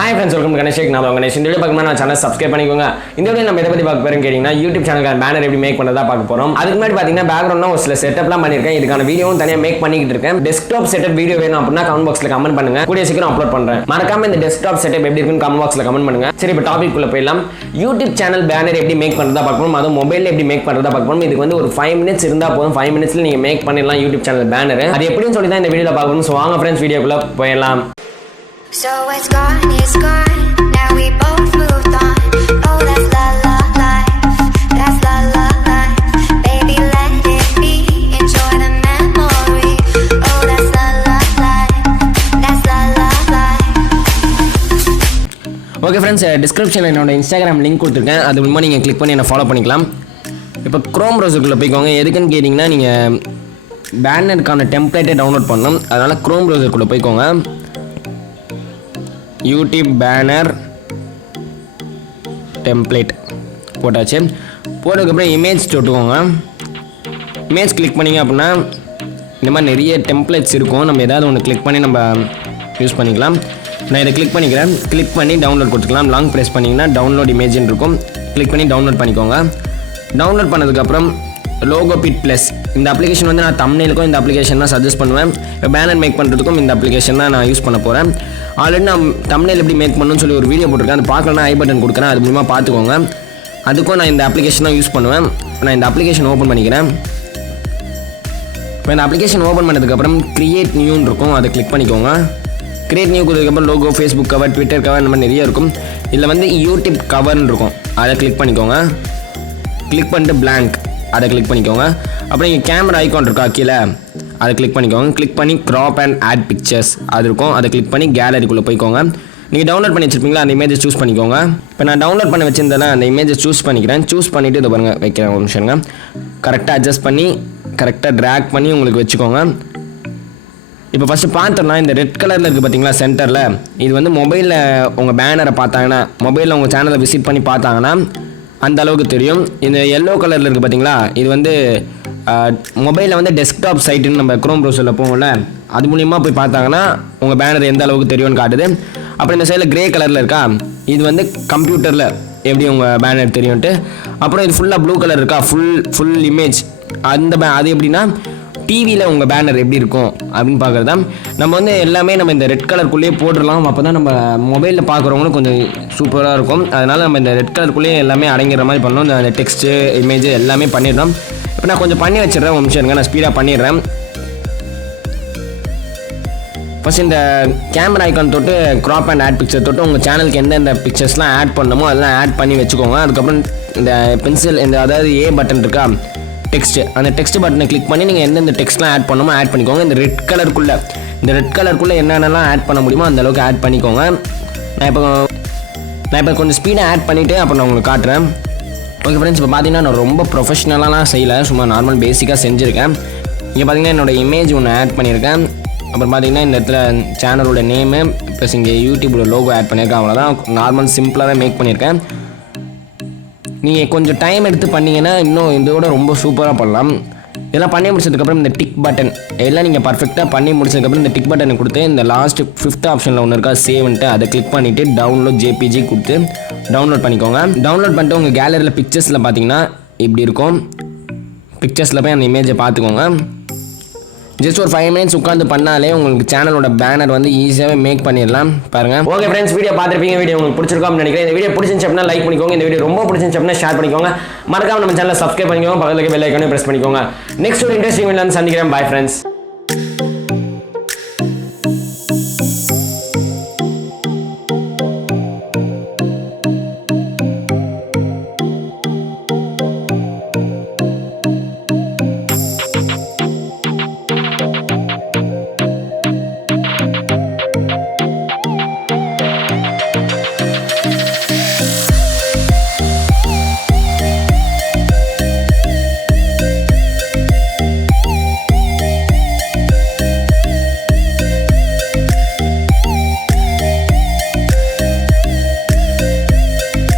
Hi friends, welcome to Ganesh. நான் Ganesh. இந்த video பார்க்கணும்னா சேனலை சப்ஸ்கிரைப் பண்ணிக்கோங்க. இந்த வீடியோ நம்ம எதை பத்தி பார்க்க போறோம்னு கேட்டிங்கன்னா YouTube சேனலுக்கு பேனர் எப்படி மேக் பண்ணறதா பார்க்க போறோம். அதுக்கு முன்னாடி பாத்தீங்கன்னா பேக்ரவுண்ட்ல ஒரு சில செட்டப்லாம் பண்ணிருக்கேன். இதுக்கான வீடியோவும் தனியா மேக் பண்ணிட்டு இருக்கேன். டெஸ்க்டாப் செட்டப் வீடியோ வேணும் அப்படினா கமெண்ட் பாக்ஸ்ல கமெண்ட் பண்ணுங்க. கூடிய சீக்கிரம் அப்லோட் பண்றேன். மறக்காம இந்த டெஸ்க்டாப் செட்டப் எப்படி இருக்குன்னு கமெண்ட் பாக்ஸ்ல கமெண்ட் பண்ணுங்க. சரி இப்போ டாபிக் குள்ள போய்லாம். YouTube சேனல் பேனர் எப்படி மேக் பண்றதா பார்க்கணும். அது மொபைல்ல எப்படி மேக் பண்றதா பார்க்கணும். இதுக்கு வந்து ஒரு 5 minutes இருந்தா போதும். 5 minutesல நீங்க மேக் பண்ணிடலாம் YouTube சேனல் பேனர். அது எப்படின்னு சொல்லி தான் இந்த வீடியோல பார்க்கணும். சோ வாங்க फ्रेंड्स வீடியோக்குள்ள போய்லாம். So it's gone. Now we both moved on. Oh, that's la la life. That's la la life. Baby, let it be. Enjoy the memory. Oh, that's la la life. That's la la life. Okay friends, descriptionல என்னோட Instagram link கொடுத்திருக்கேன். அது மூலமா நீங்க click பண்ணி என்ன follow பண்ணிக்கலாம். இப்போ Chrome browserக்குள்ள போய்க்கோங்க. எதுக்குன்னு கேட்டிங்கன்னா நீங்க பேனருக்கான டெம்ப்ளேட்டை டவுன்லோட் பண்ணனும். அதனால Chrome browserக்குள்ள போய்க்கோங்க. YouTube banner template போட்டாச்சு. போட்டதுக்கப்புறம் இமேஜ் தொட்டுக்கோங்க. இமேஜ் கிளிக் பண்ணிங்க அப்படின்னா இந்த மாதிரி நிறைய டெம்ப்ளேட்ஸ் இருக்கும். நம்ம ஏதாவது ஒன்று கிளிக் பண்ணி நம்ம யூஸ் பண்ணிக்கலாம். நான் இதை கிளிக் பண்ணிக்கிறேன். கிளிக் பண்ணி டவுன்லோட் கொடுத்துக்கலாம். லாங் ப்ரெஸ் பண்ணிங்கன்னா டவுன்லோட் இமேஜ்னு இருக்கும். கிளிக் பண்ணி டவுன்லோட் பண்ணிக்கோங்க. டவுன்லோட் பண்ணதுக்கப்புறம் லோகோ பிட் ப்ளஸ் இந்த அப்ளிகேஷன் வந்து நான் தம்ப்நெயிலுக்கும் இந்த அப்ளிகேஷன் தான் சஜஸ்ட் பண்ணுவேன். இப்போ பேனர் மேக் பண்ணுறதுக்கும் இந்த அப்ளிகேஷன் தான் நான் யூஸ் பண்ண போகிறேன். ஆல்ரெடி நான் தம்ப்நெயில் எப்படி மேக் பண்ணணும்னு சொல்லி ஒரு வீடியோ போட்டிருக்கேன். அது பார்க்கலன்னா ஐ பட்டன் கொடுக்குறேன். அது மூலமாக பார்த்துக்கோங்க. அதுக்கும் நான் இந்த அப்ளிகேஷன் தான் யூஸ் பண்ணுவேன். நான் இந்த அப்ளிகேஷன் ஓப்பன் பண்ணிக்கிறேன். இப்போ இந்த அப்ளிகேஷன் ஓப்பன் பண்ணதுக்கப்புறம் கிரியேட் நியூன்னு இருக்கும். அதை கிளிக் பண்ணிக்கோங்க. கிரியேட் நியூ கொடுத்ததுக்கப்புறம் logo, Facebook cover, Twitter cover இந்த மாதிரி நிறைய இருக்கும். இதில் வந்து யூடியூப் கவர்னு இருக்கும். அதை கிளிக் பண்ணிக்கோங்க. கிளிக் பண்ணிட்டு blank அதை கிளிக் பண்ணிக்கோங்க. அப்புறம் இங்கே கேமரா ஐகான் இருக்கா கீழே, அதை கிளிக் பண்ணிக்கோங்க. கிளிக் பண்ணி க்ராப் அண்ட் ஆட் பிக்சர்ஸ் அது இருக்கும். அதை கிளிக் பண்ணி கேலரிக்குள்ளே போய்க்கோங்க. நீங்கள் டவுன்லோட் பண்ணி வச்சிருப்பீங்களா அந்த இமேஜை சூஸ் பண்ணிக்கோங்க. இப்போ நான் டவுன்லோட் பண்ணி வச்சிருந்தேன் அந்த இமேஜை சூஸ் பண்ணிக்கிறேன். சூஸ் பண்ணிவிட்டு இதை பாருங்கள் வைக்கிறேன் ஒரு நிமிஷங்க. கரெக்டாக அட்ஜஸ்ட் பண்ணி கரெக்டாக ட்ராக் பண்ணி உங்களுக்கு வச்சுக்கோங்க. இப்போ ஃபஸ்ட்டு பார்த்துடலாம். இந்த ரெட் கலரில் இருக்குது பார்த்தீங்களா சென்டரில், இது வந்து மொபைலில் உங்கள் பேனரை பார்த்தாங்கன்னா, மொபைலில் உங்கள் சேனலை விசிட் பண்ணி பார்த்தாங்கன்னா அந்த அளவுக்கு தெரியும். இந்த எல்லோ கலரில் இருக்குது பார்த்தீங்களா, இது வந்து மொபைலில் வந்து டெஸ்க்டாப் சைட்டுன்னு நம்ம க்ரோம் ப்ரௌசரில் போவோம்ல, அது மூலிமா போய் பார்த்தாங்கன்னா உங்கள் பேனர் எந்த அளவுக்கு தெரியும்னு காட்டுது. அப்புறம் இந்த சைடில் கிரே கலரில் இருக்கா, இது வந்து கம்ப்யூட்டரில் எப்படி உங்கள் பேனர் தெரியும்ட்டு. அப்புறம் இது ஃபுல்லாக ப்ளூ கலர் இருக்கா, ஃபுல் இமேஜ் அது எப்படின்னா டிவியில் உங்கள் பேனர் எப்படி இருக்கும் அப்படின்னு பார்க்குறது தான். நம்ம வந்து எல்லாமே நம்ம இந்த ரெட் கலருக்குள்ளேயே போட்டுடலாம். அப்போ தான் நம்ம மொபைலில் பார்க்குறவங்களும் கொஞ்சம் சூப்பராக இருக்கும். அதனால் நம்ம இந்த ரெட் கலருக்குள்ளேயே எல்லாமே அடங்கிற மாதிரி பண்ணணும். இந்த டெக்ஸ்ட்டு, இமேஜ் எல்லாமே பண்ணிடுறோம். இப்போ நான் கொஞ்சம் பண்ணி வச்சிடுறேன். ஒரு நிமிஷம் இருங்க, நான் ஸ்பீடாக பண்ணிடுறேன். ஃபஸ்ட் இந்த கேமரா ஐக்கான் தொட்டு க்ராப் அண்ட் ஆட் பிக்சர் தொட்டு உங்கள் சேனலுக்கு எந்தெந்த பிக்சர்ஸ்லாம் ஆட் பண்ணணுமோ அதெல்லாம் ஆட் பண்ணி வச்சுக்கோங்க. அதுக்கப்புறம் இந்த பென்சில் இந்த அதாவது ஏ பட்டன் இருக்கா டெக்ஸ்ட்டு, அந்த டெக்ஸ்ட் பட்டனை கிளிக் பண்ணி நீங்கள் எந்தெந்த டெக்ஸ்ட்லாம் ஆட் பண்ணணுமோ ஆட் பண்ணிக்கோங்க. இந்த ரெட் கலருக்குள்ளே என்னென்னலாம் ஆட் பண்ண முடியுமோ அந்தளவுக்கு ஆட் பண்ணிக்கோங்க. நான் இப்போ கொஞ்சம் ஸ்பீடாக ஆட் பண்ணிவிட்டு அப்புறம் நான் உங்களுக்கு காட்டுறேன். ஓகே ஃப்ரெண்ட்ஸ், இப்போ பார்த்தீங்கன்னா நான் ரொம்ப ப்ரொஃபஷ்னலாலாம் செய்யலை, சும்மா நார்மல் பேசிக்காக செஞ்சுருக்கேன். இங்கே பார்த்தீங்கன்னா என்னோடய இமேஜ் ஒன்று ஆட் பண்ணியிருக்கேன். அப்புறம் பார்த்தீங்கன்னா இந்த இடத்துல சேனலோட நேமு ப்ளஸ் இங்கே யூடியூபோட லோகோ ஆட் பண்ணியிருக்கேன். அவ்வளோதான், நார்மல் சிம்பிளாகவே மேக் பண்ணியிருக்கேன். நீங்கள் கொஞ்சம் டைம் எடுத்து பண்ணிங்கன்னா இன்னும் இதோட ரொம்ப சூப்பராக பண்ணலாம். இதெல்லாம் பண்ணி முடிச்சதுக்கப்புறம் இந்த டிக் பட்டன் எல்லாம் நீங்கள் பர்ஃபெக்டாக பண்ணி முடிச்சதுக்கப்புறம் இந்த டிக் பட்டனை கொடுத்து இந்த லாஸ்ட் 5th ஆப்ஷனில் ஒன்று இருக்கா சேவ்ன்ட்டு அதை கிளிக் பண்ணிவிட்டு டவுன்லோட் ஜேபிஜி கொடுத்து டவுன்லோட் பண்ணிக்கோங்க. டவுன்லோட் பண்ணிட்டு உங்கள் கேலரியில் பிக்சர்ஸில் பார்த்தீங்கன்னா இப்படி இருக்கும். பிக்சர்ஸில் போய் அந்த இமேஜை பார்த்துக்கோங்க. ஜஸ்ட் ஒரு 5 minutes உட்காந்து பண்ணாலே உங்களுக்கு சேனலோட பேனர் வந்து ஈஸியாகவே மேக் பண்ணிடலாம். பாருங்கள். ஓகே ஃப்ரெண்ட்ஸ், வீடியோ பார்த்துருப்பீங்க. வீடியோ உங்களுக்கு பிடிச்சிருக்கோம்னு நினைக்கிறேன். இந்த வீடியோ பிடிச்சிருந்துச்சு அப்படின்னா லைக் பண்ணிக்கோங்க. இந்த வீடியோ ரொம்ப பிடிச்சிருந்துச்சு அப்படின்னா ஷேர் பண்ணிக்கோங்க. மறக்காம நம்ம சேனலை சப்ஸ்கிரைப் பண்ணிக்கோங்க. பக்கத்துல பெல் ஐகானையும் பிரஸ் பண்ணிக்கோங்க. நெக்ஸ்ட் ஒரு இன்ட்ரெஸ்டிங் வீடியோல சந்திக்கிறேன். Bye friends.